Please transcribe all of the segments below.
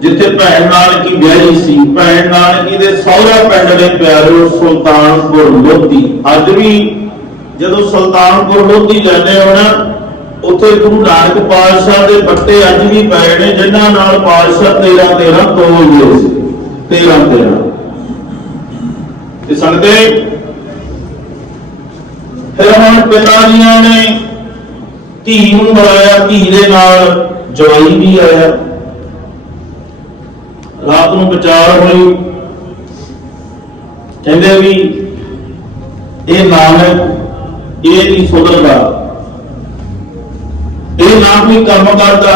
ਜਿੱਥੇ ਭੈਣ ਨਾਨਕੀ ਵਿਆਹੀ ਸੀ, ਭੈਣ ਨਾਨਕੀ ਦੇ ਸਹੁਰਾ ਪਿੰਡ ਦੇ ਪਿਆਰੋ ਸੁਲਤਾਨਪੁਰ ਲੋਧੀ। ਅੱਜ ਵੀ ਜਦੋਂ ਸੁਲਤਾਨਪੁਰ ਲੋਧੀ ਜਾਂਦੇ ਹੋ ਨਾ, ਉੱਥੇ ਗੁਰੂ ਨਾਨਕ ਪਾਤਸ਼ਾਹ ਦੇ ਪੱਟੇ ਅੱਜ ਵੀ ਪਏ ਨੇ, ਜਿਨ੍ਹਾਂ ਨਾਲ ਪਾਤਸ਼ਾਹ 13 13 ਤੋਲਦੇ ਸੀ। 13 13 ਤੇ ਸੰਗਤੇ ਫਿਰ ਹੁਣ ਪਿਤਾ ਜੀਆਂ ਨੇ ਧੀ ਨੂੰ ਬੁਲਾਇਆ, ਧੀ ਦੇ ਨਾਲ ਜਵਾਈ ਵੀ ਆਇਆ। ਰਾਤ ਨੂੰ ਵਿਚਾਰ ਹੋਈ। ਕਹਿੰਦੇ ਵੀ ਇਹ ਨਾਨਕ ਇਹ ਨਹੀਂ ਸੁਧਰਦਾ। ਇਹ ਨਾ ਕੋਈ ਕੰਮ ਕਰਦਾ,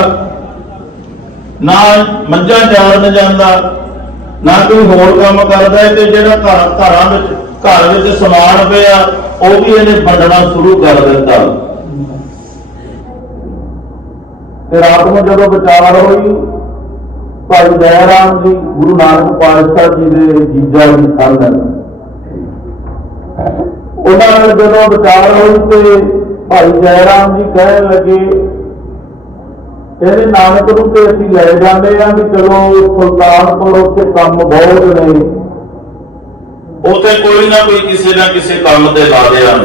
ਨਾ ਮੱਝਾਂ ਚਾਰਨ ਜਾਂਦਾ, ਨਾ ਕੋਈ ਹੋਰ ਕੰਮ ਕਰਦਾ ਤੇ ਜਿਹੜਾ ਘਰ, ਘਰਾਂ ਵਿੱਚ, ਘਰ ਵਿੱਚ ਸਮਾਨ ਪਿਆ, ਉਹ ਵੀ ਇਹਨੇ ਵੰਡਣਾ ਸ਼ੁਰੂ ਕਰ ਦਿੱਤਾ। ਤੇ ਰਾਤ ਨੂੰ ਜਦੋਂ ਵਿਚਾਰ ਹੋਈ ਭਾਈ ਦਇਆ ਰਾਮ ਜੀ, ਗੁਰੂ ਨਾਨਕ ਪਾਤਸ਼ਾਹ ਜੀ ਦੇ ਜੀਜਾ ਜੀ ਸਨ। ਉਹਨਾਂ ਨਾਲ ਜਦੋਂ ਵਿਚਾਰ ਹੋਈ ਤੇ ਭਾਈ ਜੈ ਰਾਮ ਜੀ ਕਹਿਣ ਲੱਗੇ, ਇਹਦੇ ਨਾਨਕ ਨੂੰ ਤੇ ਅਸੀਂ ਲੈ ਜਾਂਦੇ ਆ ਵੀ ਚਲੋ ਸੁਲਤਾਨਪੁਰ ਉੱਤੇ ਕੰਮ ਬਹੁਤ ਨੇ। ਉੱਥੇ ਕੋਈ ਨਾ ਕੋਈ ਕਿਸੇ ਨਾ ਕਿਸੇ ਕੰਮ ਤੇ ਲਾ ਦਿਆਂ।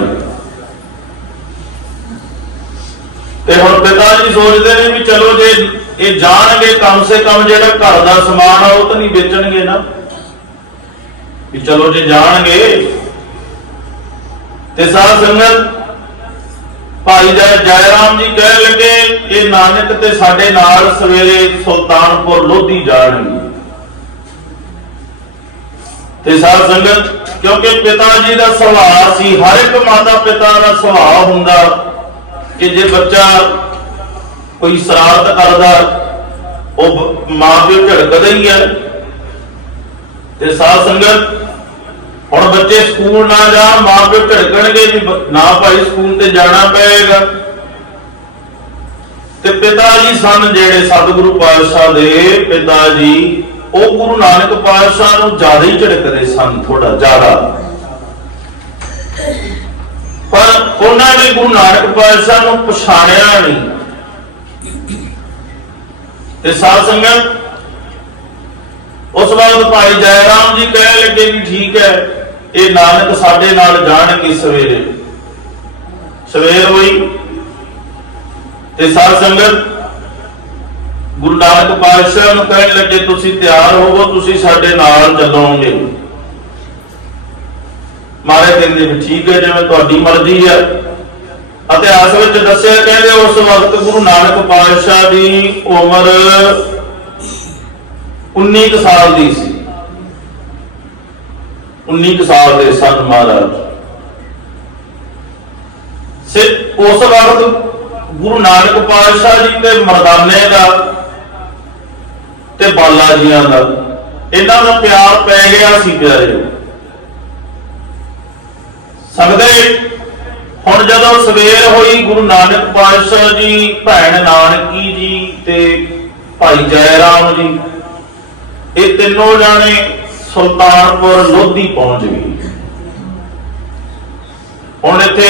ਤੇ ਹੁਣ ਪਿਤਾ ਜੀ ਸੋਚਦੇ ਨੇ ਵੀ ਚਲੋ ਜੇ ਇਹ ਜਾਣਗੇ ਕਮ ਸੇ ਕਮ ਜਿਹੜਾ ਘਰ ਦਾ ਸਮਾਨ ਆ ਉਹ ਤਾਂ ਨਹੀਂ ਵੇਚਣਗੇ ਨਾ। ਵੀ ਚਲੋ ਜੇ ਜਾਣਗੇ, ਤੇ ਸਾਧ ਸੰਗਤ ਭਾਈ ਜੈ ਜੀ ਕਹਿ ਲੱਗੇ, ਇਹ ਨਾਨਕ ਤੇ ਸਾਡੇ ਨਾਲ ਸਵੇਰੇ ਸੁਲਤਾਨਪੁਰ ਲੋਧੀ ਜਾਣਗੇ। ਤੇ ਸਾਧ ਸੰਗਤ, ਕਿਉਂਕਿ ਪਿਤਾ ਜੀ ਦਾ ਸੁਭਾਅ ਸੀ, ਹਰ ਇੱਕ ਮਾਤਾ ਪਿਤਾ ਦਾ ਸੁਭਾਅ ਹੁੰਦਾ ਕਿ ਜੇ ਬੱਚਾ ਕੋਈ ਸ਼ਰਾਰਤ ਕਰਦਾ, ਉਹ ਮਾਂ ਪਿਓ ਝੜਕਦਾ ਹੀ ਹੈ ਤੇ ਸਾਧ ਸੰਗਤ, ਹੁਣ ਬੱਚੇ ਸਕੂਲ ਨਾ ਜਾਣ, ਮਾਂ ਪਿਓ ਝੜਕਣਗੇ ਵੀ ਨਾ ਭਾਈ ਸਕੂਲ ਤੇ ਜਾਣਾ ਪਏਗਾ। ਤੇ ਪਿਤਾ ਜੀ ਸਨ ਜਿਹੜੇ ਸਤਿਗੁਰੂ ਪਾਤਸ਼ਾਹ ਦੇ ਪਿਤਾ ਜੀ, ਉਹ ਗੁਰੂ ਨਾਨਕ ਪਾਤਸ਼ਾਹ ਨੂੰ ਜ਼ਿਆਦਾ ਹੀ ਝੜਕਦੇ ਸਨ ਥੋੜਾ ਜ਼ਿਆਦਾ। ਪਰ ਉਹਨਾਂ ਨੇ ਗੁਰੂ ਨਾਨਕ ਪਾਤਸ਼ਾਹ ਨੂੰ ਪਛਾਣਿਆ ਨਹੀਂ ਤੇ ਸਾਧ ਸੰਗਤ, ਉਸ ਵਕਤ ਭਾਈ ਜੈ ਜੀ ਕਹਿ ਲੱਗੇ ਵੀ ਠੀਕ ਹੈ, ਇਹ ਨਾਨਕ ਸਾਡੇ ਨਾਲ ਜਾਣਗੇ ਸਵੇਰੇ। ਸਵੇਰ ਹੋਈ, ਤੇ ਸਾਧ ਸੰਗਤ, ਗੁਰੂ ਨਾਨਕ ਪਾਤਸ਼ਾਹ ਨੂੰ ਕਹਿਣ ਲੱਗੇ, ਤੁਸੀਂ ਤਿਆਰ ਹੋਵੋ, ਤੁਸੀਂ ਸਾਡੇ ਨਾਲ ਚੱਲੋਗੇ। ਮਾਰੇ ਦੇ ਵਿੱਚ ਠੀਕ ਹੈ, ਜਿਵੇਂ ਤੁਹਾਡੀ ਮਰਜ਼ੀ ਹੈ। ਇਤਿਹਾਸ ਵਿੱਚ ਦੱਸਿਆ ਕਹਿੰਦੇ ਉਸ ਵਕਤ ਗੁਰੂ ਨਾਨਕ ਪਾਤਸ਼ਾਹ ਦੀ ਉਮਰ 19 ਕੁ ਸਾਲ ਦੀ ਸੀ। 19 ਕੁ ਸਾਲ ਦੇ ਸਨ ਮਹਾਰਾਜ। ਸੇ ਉਸ ਵਕਤ ਗੁਰੂ ਨਾਨਕ ਪਾਤਸ਼ਾਹ ਜੀ ਤੇ ਮਰਦਾਨੇ ਦਾ ਤੇ ਬਾਲਾ ਜੀਆਂ ਦਾ, ਇਹਨਾਂ ਦਾ ਪਿਆਰ ਪੈ ਗਿਆ ਸੀ ਪਿਆਰੇ। ਸਕਦੇ। ਹੁਣ ਜਦੋਂ ਸਵੇਰ ਹੋਈ ਗੁਰੂ ਨਾਨਕ ਪਾਤਸ਼ਾਹ ਜੀ ਭੈਣ ਨਾਨਕੀ ਜੀ ਤੇ ਭਾਈ ਜੈ ਰਾਮ ਜੀ ਇਹ ਤਿੰਨੋਂ ਜਾਣੇ ਸੁਲਤਾਨਪੁਰ ਲੋਧੀ ਪਹੁੰਚ ਗਏ। ਹੁਣ ਇੱਥੇ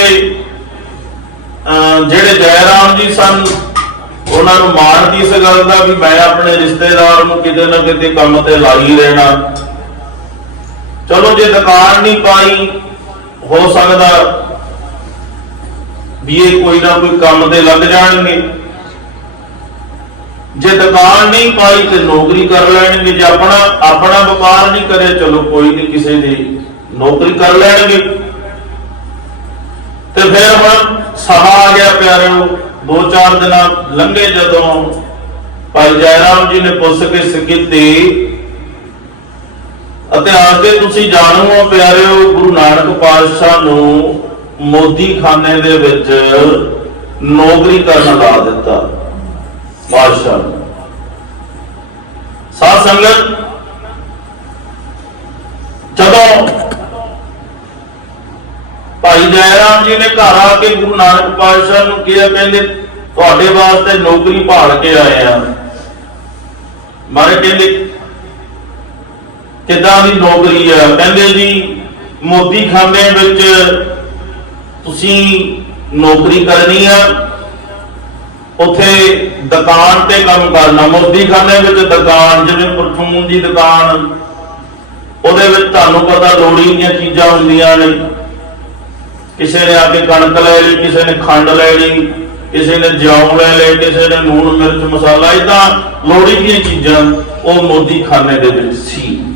ਅਹ, ਜਿਹੜੇ ਜੈ ਰਾਮ ਜੀ ਸਨ ਉਹਨਾਂ ਨੂੰ ਮਾਣ ਦੀ ਇਸ ਗੱਲ ਦਾ ਵੀ ਮੈਂ ਆਪਣੇ ਰਿਸ਼ਤੇਦਾਰ ਨੂੰ ਕਿਤੇ ਨਾ ਕਿਤੇ ਕੰਮ ਤੇ ਲਾਈ ਰਹਿਣਾ। ਚਲੋ ਜੇ ਦੁਕਾਨ ਨਹੀਂ ਪਾਈ ਹੋ ਸਕਦਾ ਵੀ ਇਹ ਕੋਈ ਨਾ ਕੋਈ ਕੰਮ ਤੇ ਲੱਗ ਜਾਣਗੇ। ਜੇ ਦੁਕਾਨ ਨਹੀਂ ਪਾਈ ਤੇ ਨੌਕਰੀ ਕਰ ਲੈਣਗੇ, ਜੇ ਆਪਣਾ ਆਪਣਾ ਵਪਾਰ ਨਹੀਂ ਕਰੇ ਚਲੋ ਕੋਈ ਨਹੀਂ, ਕਿਸੇ ਦੀ ਨੌਕਰੀ ਕਰ ਲੈਣਗੇ। ਤੇ ਫਿਰ ਹੁਣ ਸਹਾ ਆ ਗਿਆ ਪਿਆਰਿਓ ਦੋ ਚਾਰ ਦਿਨਾਂ ਲੰਘੇ ਜਦੋਂ ਭਾਈ ਜੈਰਾਮ ਜੀ ਨੇ ਪੁੱਛ ਕੇ ਕੀਤੀ ਅਤੇ ਅੱਜ ਦੇ ਤੁਸੀਂ ਜਾਣੋ ਹੋ ਪਿਆਰਿਓ, ਗੁਰੂ ਨਾਨਕ ਪਾਤਸ਼ਾਹ ਨੂੰ ਮੋਦੀ ਖਾਨੇ ਦੇ ਵਿੱਚ ਨੌਕਰੀ ਕਰਨ ਲਾ ਦਿੱਤਾ ਪਾਤਸ਼ਾਹ ਨੂੰ। ਸਾਧ ਸੰਗਤ, ਜਦੋਂ ਭਾਈ ਜੈ ਰਾਮ ਜੀ ਨੇ ਘਰ ਆ ਕੇ ਗੁਰੂ ਨਾਨਕ ਪਾਤਸ਼ਾਹ ਨੂੰ ਕਿਹਾ, ਕਹਿੰਦੇ, ਤੁਹਾਡੇ ਵਾਸਤੇ ਨੌਕਰੀ ਭਾਲ ਕੇ ਆਏ ਆ ਮਾਰੇ ਕਹਿੰਦੇ ਕਿੱਦਾਂ ਦੀ ਨੌਕਰੀ ਆ? ਕਹਿੰਦੇ ਜੀ, ਮੋਦੀ ਖਾਨੇ ਵਿੱਚ ਤੁਸੀਂ ਨੌਕਰੀ ਕਰਨੀ ਆ। ਉਥੇ ਦੁਕਾਨ ਤੇ ਕੰਮ ਕਰਨਾ। ਮੋਦੀਖਾਨੇ ਵਿੱਚ ਦੁਕਾਨ, ਜਿਵੇਂ ਪਰਫਿਊਮ ਦੀ ਦੁਕਾਨ, ਉਹਦੇ ਵਿੱਚ ਤੁਹਾਨੂੰ ਪਤਾ ਲੋੜੀ ਦੀਆਂ ਚੀਜ਼ਾਂ ਹੁੰਦੀਆਂ ਨੇ। ਕਿਸੇ ਨੇ ਆ ਕੇ ਕਣਕ ਲੈ ਲਈ, ਕਿਸੇ ਨੇ ਖੰਡ ਲੈ ਲਈ, ਕਿਸੇ ਨੇ ਜੌਂ ਲੈ ਲਏ, ਕਿਸੇ ਨੇ ਲੂਣ, ਮਿਰਚ, ਮਸਾਲਾ ਇਦਾਂ ਲੋੜੀ ਦੀਆਂ ਚੀਜ਼ਾਂ ਉਹ ਮੋਦੀ ਖਾਨੇ ਦੇ ਵਿੱਚ ਸੀ।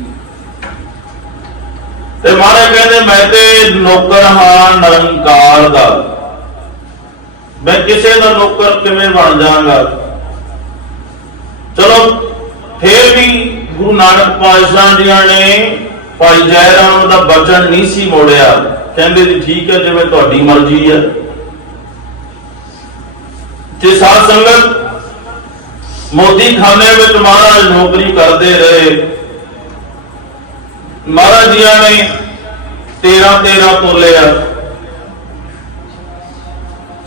ਤੇ ਮਹਾਰਾਜ ਕਹਿੰਦੇ, ਮੈਂ ਤੇ ਨੌਕਰ ਹਾਂ ਨਿਰੰਕਾਰ ਦਾ। ਮੈਂ ਕਿਸੇ ਦਾ ਨੌਕਰ ਕਿਵੇਂ ਬਣ ਜਾਵਾਂਗਾ? ਚਲੋ, ਫੇਰ ਵੀ ਗੁਰੂ ਨਾਨਕ ਪਾਤਸ਼ਾਹ ਜੀਆਂ ਨੇ ਭਾਈ ਜੈਰਾਮ ਦਾ ਬਚਨ ਨਹੀਂ ਸੀ ਮੋੜਿਆ। ਕਹਿੰਦੇ ਜੀ ਠੀਕ ਹੈ, ਜਿਵੇਂ ਤੁਹਾਡੀ ਮਰਜ਼ੀ ਹੈ। ਤੇ ਸਾਧ ਸੰਗਤ ਮੋਦੀ ਖਾਨੇ ਵਿੱਚ ਮਹਾਰਾਜ ਨੌਕਰੀ ਕਰਦੇ ਰਹੇ। ਮਹਾਰਾਜ ਜੀਆਂ ਨੇ 13 13 ਤੋਲਿਆ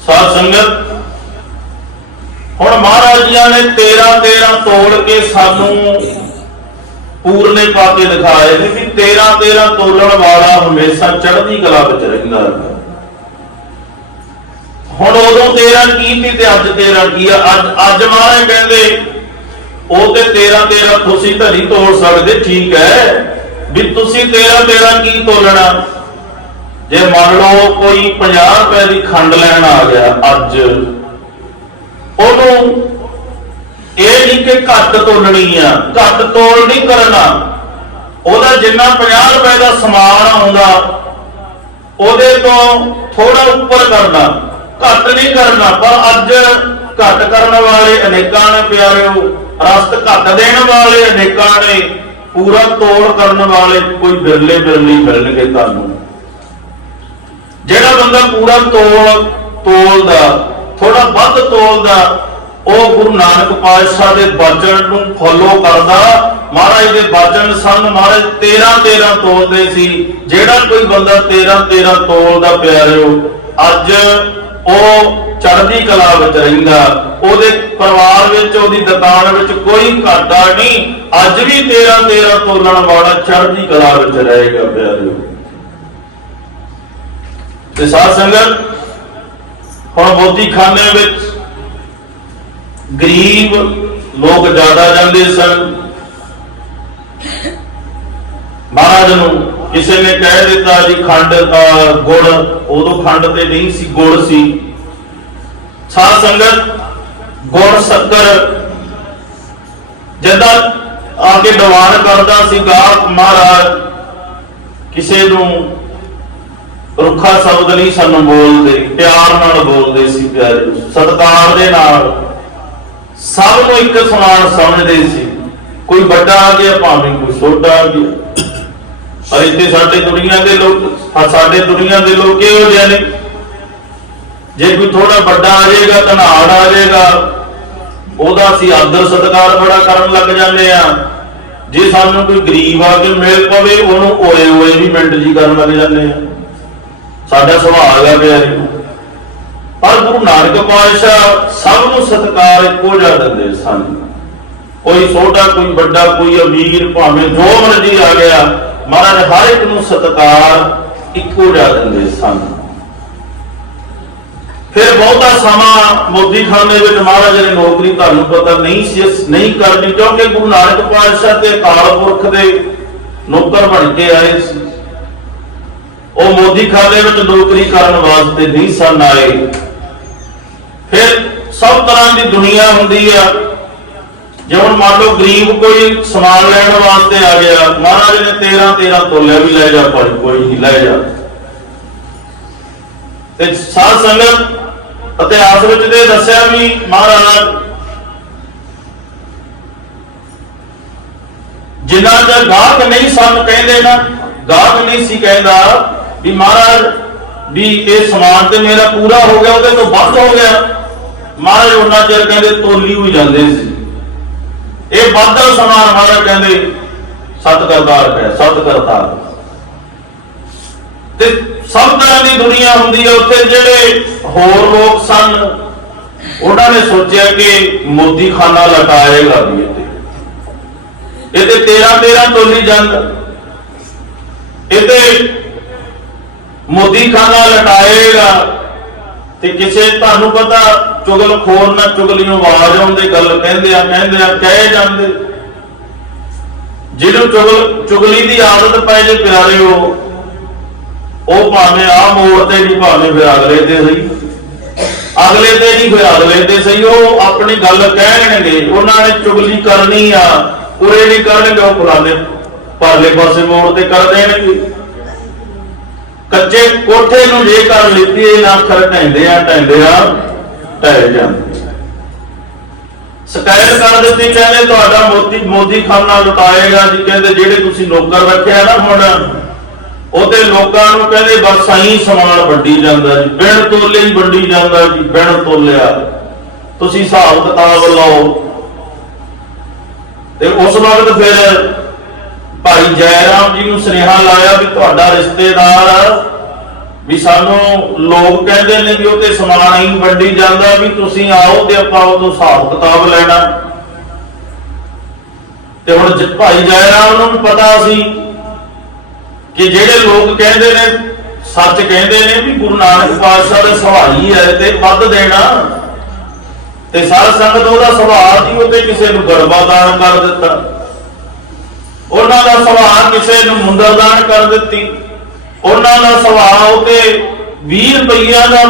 ਸਾਧ ਸੰਗਤ, ਹੁਣ ਮਹਾਰਾਜ ਜੀਆਂ ਨੇ 13 13 ਤੋਲ ਕੇ ਸਾਨੂੰ ਪੂਰਨੇ ਪਾ ਕੇ ਦਿਖਾਏ ਨੇ ਕਿ 13 13 ਤੋਲਣ ਵਾਲਾ ਹਮੇਸ਼ਾ ਚੜ੍ਹਦੀ ਕਲਾ ਵਿੱਚ ਰਹਿੰਦਾ ਹੈ। ਹੁਣ ਉਦੋਂ 13 ਕੀ ਸੀ ਤੇ ਅੱਜ 13 ਕੀ ਆ? ਅੱਜ ਅੱਜ ਮਹਾਰਾਜ ਕਹਿੰਦੇ, ਉਹ ਤੇ 13 13 ਤੁਸੀਂ ਤਾਂ ਨਹੀਂ ਤੋਲ ਸਕਦੇ, ਠੀਕ ਹੈ। ਵੀ ਤੁਸੀਂ 13 13 ਕੀ ਤੋਲਣਾ? ਜੇ ਮੰਨ ਲਓ ਕੋਈ 50 ਰੁਪਏ ਦੀ ਖੰਡ ਲੈਣ ਆ ਗਿਆ ਅੱਜ, ਉਹਨੂੰ ਇਹ ਨਹੀਂ ਕਿ ਘੱਟ ਤੋਲਣੀ ਆ, ਘੱਟ ਤੋਲ ਨਹੀਂ ਕਰਨਾ। ਉਹਦਾ ਜਿੰਨਾ 50 ਰੁਪਏ ਦਾ ਸਮਾਨ ਆਉਂਦਾ, ਉਹਦੇ ਤੋਂ ਥੋੜਾ ਉੱਪਰ ਕਰਨਾ। ਘੱਟ ਨਹੀਂ ਕਰਨਾ, ਪਰ ਅੱਜ ਘੱਟ ਕਰਨ ਵਾਲੇ ਅਨੇਕਾਂ ਨੇ ਪਿਆਰਿਓ, ਰਸਤ ਘੱਟ ਦੇਣ ਵਾਲੇ ਅਨੇਕਾਂ ਨੇ ਪੂਰਾ ਤੋਲ ਕਰਨ ਵਾਲੇ ਕੋਈ ਬਿਰਲੇ ਬਿਰਲੀ ਮਿਲਣਗੇ ਤੁਹਾਨੂੰ। ਜਿਹੜਾ ਬੰਦਾ ਪੂਰਾ ਤੋਲ ਤੋਲਦਾ ਥੋੜਾ ਵੱਧ ਤੋਲਦਾ, ਉਹ ਗੁਰੂ ਨਾਨਕ ਪਾਤਸ਼ਾਹ ਦੇ ਬਚਨ ਨੂੰ ਫੋਲੋ ਕਰਦਾ। ਮਹਾਰਾਜ ਦੇ ਬਚਨ ਸਨ, ਮਹਾਰਾਜ 13 13 ਤੋਲਦੇ ਸੀ। ਜਿਹੜਾ ਕੋਈ ਬੰਦਾ 13 13 ਤੋਲਦਾ ਪਿਆਰਿਓ ਅੱਜ ਉਹ ਚੜ੍ਹਦੀ ਕਲਾ ਵਿੱਚ ਰਹਿੰਦਾ। ਉਹਦੇ ਪਰਿਵਾਰ ਵਿੱਚ ਉਹਦੀ ਦੁਕਾਨ ਵਿੱਚ ਕੋਈ ਘਾਟਾ ਨਹੀਂ। ਅੱਜ ਵੀ 13 13 ਤੋਲਣ ਵਾਲਾ ਚੜ੍ਹਦੀ ਕਲਾ ਵਿੱਚ ਰਹੇਗਾ ਪਿਆਰਿਓ। ਤੇ ਸਾਧ ਸੰਗਤ ਹੁਣ ਮੋਦੀ ਖਾਨੇ ਵਿੱਚ ਗਰੀਬ ਲੋਕ ਜ਼ਿਆਦਾ ਜਾਂਦੇ ਸਨ। ਮਹਾਰਾਜ ਨੂੰ ਕਿਸੇ ਨੇ ਕਹਿ ਦਿੱਤਾ ਜੀ ਖੰਡ ਅਹ, ਗੁੜ ਉਦੋਂ ਖੰਡ ਤੇ ਨਹੀਂ ਸੀ ਗੁੜ ਸੀ। ਸਾਧ ਸੰਗਤ ਗੁਣ ਸ਼ੱਕਰ। ਜਦੋਂ ਆ ਕੇ ਦੀਵਾਨ ਕਰਦਾ ਸੀ ਮਹਾਰਾਜ, ਕਿਸੇ ਨੂੰ ਰੁੱਖਾ ਸ਼ਬਦ ਨਹੀਂ ਸਾਨੂੰ ਬੋਲਦੇ, ਪਿਆਰ ਨਾਲ ਬੋਲਦੇ ਸੀ ਪਿਆਰੇ ਸਤਿਕਾਰ ਦੇ ਨਾਲ। ਸਭ ਨੂੰ ਇੱਕ ਸਮਾਨ ਸਮਝਦੇ ਸੀ। ਕੋਈ ਵੱਡਾ ਆ ਗਿਆ, ਭਾਵੇਂ ਕੋਈ ਛੋਟਾ ਆ ਗਿਆ। ਪਰ ਇੱਥੇ ਸਾਡੇ ਦੁਨੀਆ ਦੇ ਲੋਕ ਸਾਡੇ ਦੁਨੀਆ ਦੇ ਲੋਕ ਇਹੋ ਜਿਹੇ ਨੇ? ਜੇ ਕੋਈ ਥੋੜਾ ਵੱਡਾ ਆ ਜਾਏਗਾ, ਧਨਾੜ ਆ ਜਾਏਗਾ ਉਹਦਾ ਅਸੀਂ ਆਦਰ ਸਤਿਕਾਰ ਬੜਾ ਕਰਨ ਲੱਗ ਜਾਂਦੇ ਆ। ਜੇ ਸਾਨੂੰ ਕੋਈ ਗਰੀਬ ਆ ਕੇ ਮਿਲ ਪਵੇ, ਉਹਨੂੰ ਓਏ ਓਏ ਵੀ ਮਿੰਟ ਜੀ ਕਰਨ ਲੱਗ ਜਾਂਦੇ ਆ। ਸਾਡਾ ਸੁਭਾਅ ਹੈ ਪਿਆਰੇ ਪਰ ਗੁਰੂ ਨਾਨਕ ਪਾਤਸ਼ਾਹ ਸਭ ਨੂੰ ਸਤਿਕਾਰ ਇੱਕੋ ਜਿਹਾ ਦਿੰਦੇ ਸਨ। ਕੋਈ ਛੋਟਾ, ਕੋਈ ਵੱਡਾ, ਕੋਈ ਅਮੀਰ, ਭਾਵੇਂ ਜੋ ਮਰਜ਼ੀ ਆ ਗਿਆ, ਮਹਾਰਾਜ ਹਰ ਇੱਕ ਨੂੰ ਸਤਿਕਾਰ ਇੱਕੋ ਜਿਹਾ ਦਿੰਦੇ ਸਨ। ਫਿਰ ਬਹੁਤਾ ਸਮਾਂ ਮੋਦੀ ਖਾਨੇ ਵਿੱਚ ਮਹਾਰਾਜ ਨੇ ਨੌਕਰੀ ਤੁਹਾਨੂੰ ਪਤਾ ਨਹੀਂ ਸੀ, ਨਹੀਂ ਕਰਨੀ, ਕਿਉਂਕਿ ਗੁਰੂ ਨਾਨਕ ਪਾਤਸ਼ਾਹ ਤੇ ਅਕਾਲ ਪੁਰਖ ਦੇ ਨੌਕਰ ਬਣ ਕੇ ਆਏ ਸੀ। ਉਹ ਮੋਦੀ ਖਾਨੇ ਵਿੱਚ ਨੌਕਰੀ ਕਰਨ ਵਾਸਤੇ ਨਹੀਂ ਸਨ ਆਏ। ਫਿਰ ਸਭ ਤਰ੍ਹਾਂ ਦੀ ਦੁਨੀਆ ਹੁੰਦੀ ਆ। ਜੇ ਹੁਣ ਮੰਨ ਲਓ ਗਰੀਬ ਕੋਈ ਸਮਾਨ ਲੈਣ ਵਾਸਤੇ ਆ ਗਿਆ, ਮਹਾਰਾਜ ਨੇ 13 13 ਤੋਲਿਆ ਵੀ ਲੈ ਜਾ ਪਰ ਕੋਈ ਨਹੀਂ, ਲੈ ਜਾ। ਤੇ ਸਾਧ ਸੰਗਤ ਇਤਿਹਾਸ ਵਿੱਚ ਤੇ ਦੱਸਿਆ ਵੀ ਮਹਾਰਾਜ ਜਿਨ੍ਹਾਂ ਦਾ ਗਾਹਕ ਨਹੀਂ ਸਨ ਕਹਿੰਦੇ ਨਾ, ਗਾਹਕ ਨਹੀਂ ਸੀ ਕਹਿੰਦਾ ਵੀ ਮਹਾਰਾਜ ਵੀ ਇਹ ਸਮਾਨ ਤੇ ਮੇਰਾ ਪੂਰਾ ਹੋ ਗਿਆ, ਉਹਦੇ ਤੋਂ ਵੱਧ ਹੋ ਗਿਆ। ਮਹਾਰਾਜ ਉਹਨਾਂ ਚਿਰ ਕਹਿੰਦੇ ਤੋਲੀ ਹੋਈ ਜਾਂਦੇ ਸੀ। ਇਹ ਵਾਧਾ ਸਮਾਨ ਮਹਾਰਾਜ ਕਹਿੰਦੇ, ਸਤ ਕਰਤਾਰ ਹੈ ਸਤ ਕਰਤਾਰ। ਤੇ ਸਭ ਤਰ੍ਹਾਂ ਦੀ ਦੁਨੀਆ ਹੁੰਦੀ ਹੈ ਉੱਥੇ, ਜਿਹੜੇ ਹੋਰ ਲੋਕ ਸਨ, ਉਹਨਾਂ ਨੇ ਸੋਚਿਆ ਕਿ ਮੋਦੀ ਖਾਨਾ ਲਟਾਏਗਾ ਵੀ ਇੱਥੇ। ਇਹਦੇ 13 13 ਤੋਲੀ ਜੰਗ। ਇਹਦੇ ਮੋਦੀ ਖਾਨਾ ਲਟਾਏਗਾ। ਤੇ ਕਿਸੇ, ਤੁਹਾਨੂੰ ਪਤਾ ਚੁਗਲਖੋਰ ਚੁਗਲੀ ਨੂੰ ਆਵਾਜ਼ ਆਉਂਦੇ, ਗੱਲ ਕਹਿੰਦੇ ਆ ਕਹਿੰਦੇ ਆ, ਕਹਿ ਜਾਂਦੇ। ਜਿਹਨੂੰ ਚੁਗਲ, ਚੁਗਲੀ ਦੀ ਆਦਤ ਪੈ ਜੇ ਪਿਆਰਿਓ ਉਹ ਭਾਵੇਂ ਆ ਮੋੜ ਤੇ ਨਹੀਂ, ਭਾਵੇਂ ਫਿਰ ਅਗਲੇ ਤੇ ਸਹੀ। ਅਗਲੇ ਤੇ ਨਹੀਂ, ਫਿਰ ਅਗਲੇ ਤੇ ਸਹੀ। ਉਹ ਆਪਣੀ ਗੱਲ ਕਹਿਣਗੇ, ਉਹਨਾਂ ਨੇ ਚੁਗਲੀ ਕਰਨੀ ਆ ਉਰੇ ਨਹੀਂ ਕਰਨਗੇ, ਉਹ ਫਲਾਣੇ ਪਾਲੇ ਪਾਸੇ ਮੋੜ ਤੇ ਕਰ ਦੇਣਗੇ। ਕੱਚੇ ਕੋਠੇ ਨੂੰ ਜੇ ਕਰ ਲਿੱਤੀ ਇਹ ਨਾ ਖਰ ਢੈਂਦੇ ਆ ਢੈਂਦੇ ਆ, ਢਹਿ ਜਾਂਦੇ ਸ਼ਿਕਾਇਤ ਕਰ ਦਿੱਤੀ, ਕਹਿੰਦੇ ਤੁਹਾਡਾ ਮੋਦੀ ਮੋਦੀ ਖਾਨਾ ਲੁਟਾਏਗਾ ਜੀ, ਕਹਿੰਦੇ ਜਿਹੜੇ ਤੁਸੀਂ ਨੌਕਰ ਰੱਖਿਆ ਨਾ ਹੁਣ ਉਹਦੇ ਲੋਕਾਂ ਨੂੰ ਕਹਿੰਦੇ ਬਸ ਆਈ ਸਮਾਨ ਵੰਡੀ ਜਾਂਦਾ ਜੀ ਬਿਨ ਤੋਲੇ ਹੀ ਵੰਡੀ ਜਾਂਦਾ ਜੀ ਬਿਨ ਤੋਲਿਆ। ਤੁਸੀਂ ਹਿਸਾਬ ਕਿਤਾਬ ਲਾਓ। ਤੇ ਉਸ ਵਕਤ ਫਿਰ ਭਾਈ ਜੈਰਾਮ ਜੀ ਨੂੰ ਸੁਨੇਹਾ ਲਾਇਆ ਵੀ ਤੁਹਾਡਾ ਰਿਸ਼ਤੇਦਾਰ ਆ, ਵੀ ਸਾਨੂੰ ਲੋਕ ਕਹਿੰਦੇ ਨੇ ਵੀ ਉਹ ਤੇ ਸਮਾਨ ਹੀ ਵੰਡੀ ਜਾਂਦਾ ਵੀ ਤੁਸੀਂ ਆਓ ਤੇ ਆਪਾਂ ਉਹ ਤੋਂ ਹਿਸਾਬ ਕਿਤਾਬ ਲੈਣਾ। ਤੇ ਹੁਣ ਭਾਈ ਜੈਰਾਮ ਨੂੰ ਵੀ ਪਤਾ ਸੀ ਕਿ ਜਿਹੜੇ ਲੋਕ ਕਹਿੰਦੇ ਨੇ, ਸੱਚ ਕਹਿੰਦੇ ਨੇ ਵੀ ਗੁਰੂ ਨਾਨਕ ਪਾਤਸ਼ਾਹ ਦਾ ਸਹਾਈ ਹੈ ਤੇ ਵੱਧ ਦੇਣਾ। ਤੇ ਸਾਧ ਸੰਗਤ ਉਹਦਾ ਸੁਭਾਅ ਸੀ, ਉਹ ਕਿਸੇ ਨੂੰ ਗੜਬਾ ਕਰ ਦਿੱਤਾ। ਉਹਨਾਂ ਦਾ ਸੁਭਾਅ ਕਿਸੇ ਨੂੰ ਮੁੰਦਰ ਕਰ ਦਿੱਤੀ। ਉਹਨਾਂ ਦਾ ਸੁਭਾਅ ਉਹ ਤੇ 20 ਰੁਪਈਆ ਦਾ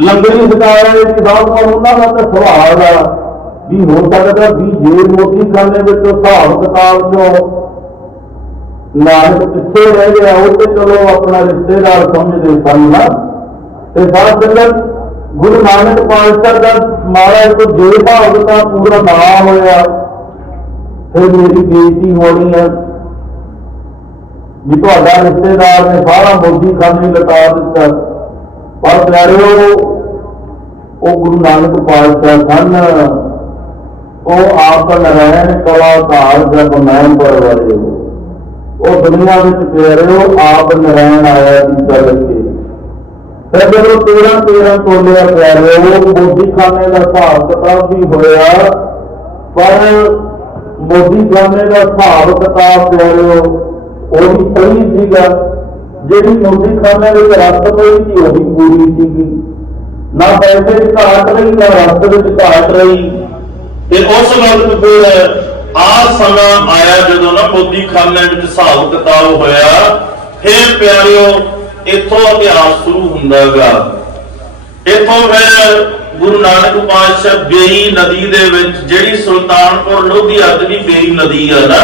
ਲੰਗਰੀ ਸਕਾਇਆ ਵਿੱਚ ਦਾਨ ਪਰ ਉਹਨਾਂ ਦਾ ਤਾਂ ਸੁਭਾਅ ਦਾ ਵੀ ਹੋ ਸਕਦਾ ਵੀ ਜੇ ਮੋਦੀ ਖਾਨੇ ਵਿੱਚ ਹਿਸਾਬ ਕਿਤਾਬ ਚੋਂ ਨਾਨਕ ਪਿੱਛੇ ਰਹਿ ਗਿਆ, ਉਹ ਤੇ ਚਲੋ ਆਪਣਾ ਰਿਸ਼ਤੇਦਾਰ ਸਮਝਦੇ ਸਨ ਨਾ। ਤੇ ਸਾਧ ਸੰਗਤ ਗੁਰੂ ਨਾਨਕ ਪਾਤਸ਼ਾਹ ਦਾ ਮਹਾਰਾਜ ਤੋਂ ਜੇ ਭਾਵ ਦਾ ਪੂਰਾ ਨਾ ਹੋਇਆ, ਫਿਰ ਮੇਰੀ ਬੇਇੱਜ਼ਤੀ ਹੋਣੀ ਹੈ ਵੀ ਤੁਹਾਡਾ ਰਿਸ਼ਤੇਦਾਰ ਨੇ ਸਾਰਾ ਮੋਦੀ ਖਾਨੇ ਲਟਾ ਦਿੱਤਾ। ਪਰ ਪਿਆਰਿਓ, ਉਹ ਗੁਰੂ ਨਾਨਕ ਪਾਤਸ਼ਾਹ ਸਨ। ਉਹ ਆਪ ਨਾਰਾਇਣ ਕਲਾ, ਧਾਰ ਜਪ ਮੈਂ ਪਰਵਾਰੇ ਉਹ ਦੁਨੀਆ ਵਿੱਚ ਪਿਆਰਿਓ ਆਪ ਨਰਾਇਣ ਆਇਆ ਦੀ ਚੱਲ ਕੇ। ਫਿਰ ਜਦੋਂ 13 13 ਤੋਲਿਆ ਪਿਆਰਿਓ ਮੋਦੀ ਖਾਨੇ ਦਾ ਹਿਸਾਬ ਕਿਤਾਬ ਵੀ ਹੋਇਆ, ਪਰ ਮੋਦੀ ਖਾਨੇ ਦਾ ਹਿਸਾਬ ਕਿਤਾਬ ਪਿਆਰਿਓ ਉਹ ਵੀ ਸਹੀ ਸੀਗਾ ਜਿਹੜੀ ਮੋਦੀ ਖਾਨੇ ਵਿੱਚ ਰਸਤ ਪਈ ਸੀ ਉਹ ਪੂਰੀ ਸੀਗੀ। ਨਾ ਪੈਸੇ ਦੀ ਘਾਟ ਰਹੀ, ਨਾ ਰਸਤ ਵਿੱਚ ਘਾਟ ਰਹੀ। ਤੇ ਉਸ ਵਕਤ ਫਿਰ ਆ ਸਮਾਂ ਆਇਆ ਜਦੋਂ ਨਾ ਮੋਦੀ ਖਾਨੇ ਵਿੱਚ ਹਿਸਾਬ ਕਿਤਾਬ ਹੋਇਆ, ਫਿਰ ਪਿਆਰਿਓ, ਇੱਥੋਂ ਇਤਿਹਾਸ ਸ਼ੁਰੂ ਹੁੰਦਾਗਾ ਇੱਥੋਂ ਫਿਰ ਗੁਰੂ ਨਾਨਕ ਪਾਤਸ਼ਾਹ ਬੇਈ ਨਦੀ ਦੇ ਵਿੱਚ, ਜਿਹੜੀ ਸੁਲਤਾਨਪੁਰ ਲੋਧੀ ਅੱਜ ਵੀ ਬੇਈ ਨਦੀ ਆ ਨਾ,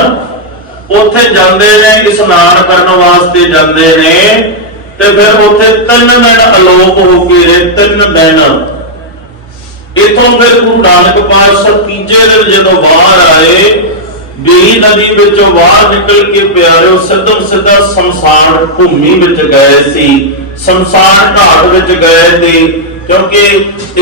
ਉੱਥੇ ਜਾਂਦੇ ਨੇ, ਇਸ਼ਨਾਨ ਕਰਨ ਵਾਸਤੇ ਜਾਂਦੇ ਨੇ, ਤੇ ਫਿਰ ਉੱਥੇ ਤਿੰਨ ਦਿਨ ਅਲੋਪ ਹੋ ਕੇ ਰਹੇ, ਤਿੰਨ ਦਿਨ। ਇਥੋਂ ਫਿਰ ਗੁਰੂ ਨਾਨਕ ਪਾਤਸ਼ਾਹ ਤੀਜੇ ਦਿਨ ਜਦੋਂ ਬਾਹਰ ਆਏ ਬੇਈ ਨਦੀ ਵਿੱਚੋਂ ਬਾਹਰ ਨਿਕਲ ਕੇ ਪਿਆਰਿਓ, ਸਿੱਧਮ ਸਿੱਧਾ ਸੰਸਾਰ ਭੂਮੀ ਵਿੱਚ ਗਏ ਸੀ। ਸੰਸਾਰ ਘਾਟ ਵਿੱਚ ਗਏ ਸੀ ਕਿਉਂਕਿ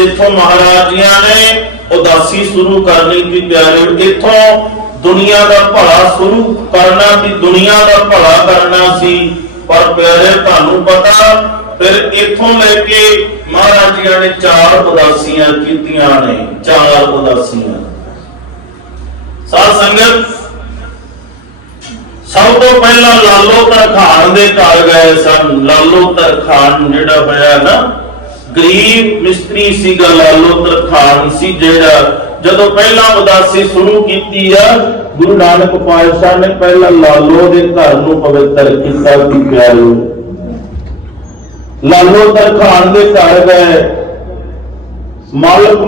ਇਥੋਂ ਮਹਾਰਾਜਿਆਂ ਨੇ ਉਦਾਸੀ ਸ਼ੁਰੂ ਕਰਨੀ ਵੀ ਪਿਆਰਿਓ, ਇਥੋਂ ਦੁਨੀਆ ਦਾ ਭਲਾ ਸ਼ੁਰੂ ਕਰਨਾ ਸੀ, ਦੁਨੀਆ ਦਾ ਭਲਾ ਕਰਨਾ ਸੀ। ਪਰ ਪਿਆਰੇ ਤੁਹਾਨੂੰ ਪਤਾ ਫਿਰ ਇੱਥੋਂ ਲੈ ਕੇ ਮਹਾਰਾਜਿਆਂ ਨੇ ਚਾਰ ਉਦਾਸੀਆਂ ਕੀਤੀਆਂ ਨੇ, ਚਾਰ ਉਦਾਸੀਆਂ। ਸਾਧ ਸੰਗਤ, ਸਭ ਤੋਂ ਪਹਿਲਾਂ ਲਾਲੋ ਤਰਖਾਨ ਦੇ ਘਰ ਗਏ ਸਨ। ਲਾਲੋ ਤਰਖਾਨ ਜਿਹੜਾ ਹੋਇਆ ਨਾ, ਗਰੀਬ ਮਿਸਤਰੀ ਸੀਗਾ ਲਾਲੋ ਤਰਖਾਨ ਸੀ ਜਿਹੜਾ ਜਦੋਂ ਪਹਿਲਾਂ ਉਦਾਸੀ ਸ਼ੁਰੂ ਕੀਤੀ ਆ, ਗੁਰੂ ਨਾਨਕ ਪਾਤਸ਼ਾਹ ਨੇ ਪਹਿਲਾਂ ਲਾਲੋ ਦੇ ਘਰ ਨੂੰ ਪਵਿੱਤਰ ਕੀਤਾ ਸੀ ਪਿਆਰਿਓ ਲਾਲੋ ਤਰਖਾਨ ਦੇ ਘਰ ਗਏ ਮਾਲਕ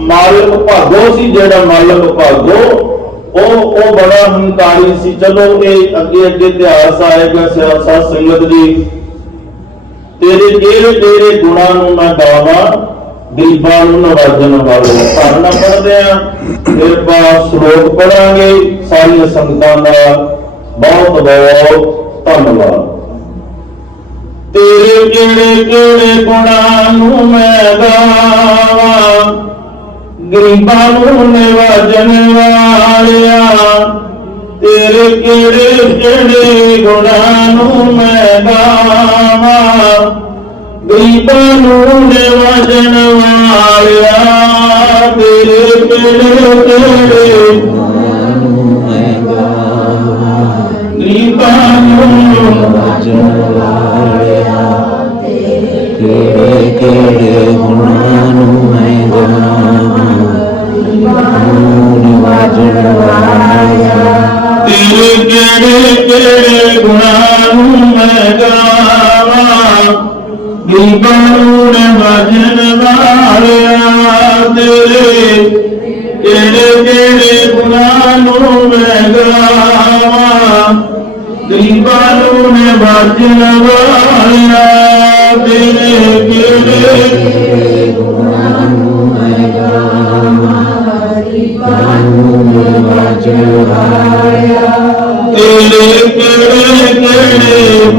ਮਾਲਕ ਭਾਗੋ ਸੀ, ਜਿਹੜਾ ਮਾਲਕ ਭਾਗੋ, ਉਹ ਉਹ ਬੜਾ ਹੰਕਾਰੀ ਸੀ। ਚਲੋ ਇਹ ਅੱਗੇ ਅੱਗੇ ਇਤਿਹਾਸ ਆਏਗਾ ਸਿਆਸਾ ਸੰਗਤ ਦੀ। ਤੇਰੇ ਕਿਹੜੇ ਤੇਰੇ ਗੁਣਾਂ ਨੂੰ ਮੈਂ ਗਾਵਾਂ, ਗਰੀਬਾਂ ਨੂੰ ਨਵਾਜਣ ਵਾਲੇ। ਪੜਨਾ ਪੜਦੇ ਆ ਫਿਰ ਬਾਅਦ ਸ਼ਲੋਕ ਪੜਾਂਗੇ ਸਾਰੀਆਂ ਸੰਗਤਾਂ ਦਾ ਬਹੁਤ ਬਹੁਤ ਧੰਨਵਾਦ। ਤੇਰੇ ਕਿਹੜੇ ਕਿਹੜੇ ਗੁਣਾਂ ਨੂੰ ਮੈਂ ਗਾਵਾਂ? ਗਰੀਬਾਂ ਨੂੰ ਨਿਵਾਜਣ ਵਾਲਿਆ, ਤੇਰੇ ਕਿਹੜੇ ਕਿਹੜੇ ਗੁਣਾਂ ਨੂੰ ਮੈਂ ਗਾਵਾਂ? ਗਰੀਬਾਂ ਨੂੰ ਨਿਵਾਜਣ ਵਾਲਿਆ, ਤੇਰੇ ਕਿਹੜੇ ਕਿਹੜੇ ਗਰੀਬਾਂ ਨੂੰ ਕੇੜੇ ਹੁਣਾਂ ਨੂੰ ਮੈਂ ਗਾਵਾਂ ਮੂਨ ਵਾਜਣ ਵਾਇਆ ਤੇਰੇ ਕਿਹੜੇ ਕਿਹੜੇ ਗੁਣਾਂ ਨੂੰ ਮੈਂ ਗਾਵਾਂ? ਦੀਪਾਂ ਵਜਨ ਵਾਲਿਆ ਤੇਰੇ ਕਿਹੜੇ ਕਿਹੜੇ ਗੁਣਾਂ ਨੂੰ ਮੈਂ ਗਾਵਾਂ? ਗਰੀਬਾਂ ਨੂੰ ਨਵਾਜਣ ਵਾਲਿਆ ਤੇਰੇ ਕਿਹੜੇ ਗੁਣਾਂ ਨੂੰ ਮੈਂ ਗਾਵਾਂ ਗਰੀਬਾਂ ਨੂੰ ਨਵਾਜਣ ਵਾਲਿਆ ਤੇਰੇ ਕਿਹੜੇ ਤੇਰੇ ਕਿਹੜੇ ਕਿਹੜੇ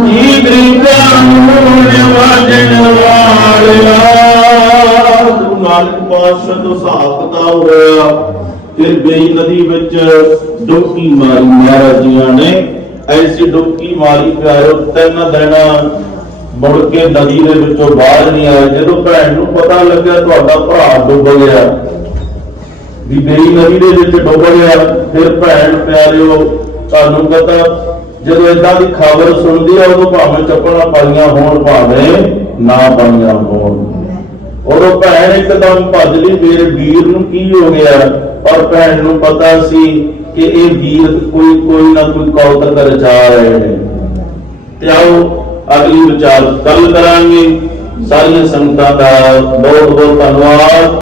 ਨੀ ਗਰੀਬਾਂ ਨੂੰ ਨਿਵਾਜਣ ਵਾਲਿਆ ਗੁਰੂ ਨਾਨਕ ਪਾਤਸ਼ਾਹ ਤੋਂ ਹਿਸਾਬ ਕਿਤਾਬ ਹੋਇਆ ਫਿਰ ਬੇਈ ਨਦੀ ਵਿੱਚ ਡੁਬਕੀ ਮਾਰੀ ਮਹਾਰਾਜ ਜੀਆਂ ਨੇ। ਐਸੀ ਡੁਬਕੀ ਮਾਰੀ ਪਿਆਰੋ, ਤਿੰਨ ਦਿਨ ਮੁੜ ਕੇ ਨਦੀ ਦੇ ਵਿੱਚੋਂ ਬਾਹਰ ਨਹੀਂ ਆਇਆ। ਜਦੋਂ ਭੈਣ ਨੂੰ ਪਤਾ ਲੱਗਿਆ ਤੁਹਾਡਾ ਭਰਾ ਡੁੱਬ ਗਿਆ, ਵੀ ਬੇਈ ਨਦੀ ਦੇ ਵਿੱਚ ਡੁੱਬ ਗਿਆ, ਫਿਰ ਭੈਣ ਪਿਆਰਿਓ, ਤੁਹਾਨੂੰ ਪਤਾ ਜਦੋਂ ਇਦਾਂ ਦੀ ਖਬਰ ਸੁਣਦੀ ਆ, ਉਦੋਂ ਭਾਵੇਂ ਚੱਪਲਾਂ ਪਾਈਆਂ ਹੋਣ, ਭਾਵੇਂ ਨਾ ਪਾਈਆਂ ਹੋਣ। ਉਦੋਂ ਭੈਣ ਇੱਕਦਮ ਭੱਜ ਲਈ ਮੇਰੇ ਵੀਰ ਨੂੰ ਕੀ ਹੋ ਗਿਆ? ਔਰ ਭੈਣ ਨੂੰ ਪਤਾ ਸੀ ਕਿ ਇਹ ਵੀਰ ਕੋਈ ਕੋਈ ਨਾ ਕੋਈ ਕੌਤਕ ਰਚਾ ਰਹੇ ਨੇ। ਤੇ ਆਓ ਅਗਲੀ ਵਿਚਾਰ ਗੱਲ ਕਰਾਂਗੇ। ਸਾਰੀਆਂ ਸੰਗਤਾਂ ਦਾ ਬਹੁਤ ਬਹੁਤ ਧੰਨਵਾਦ।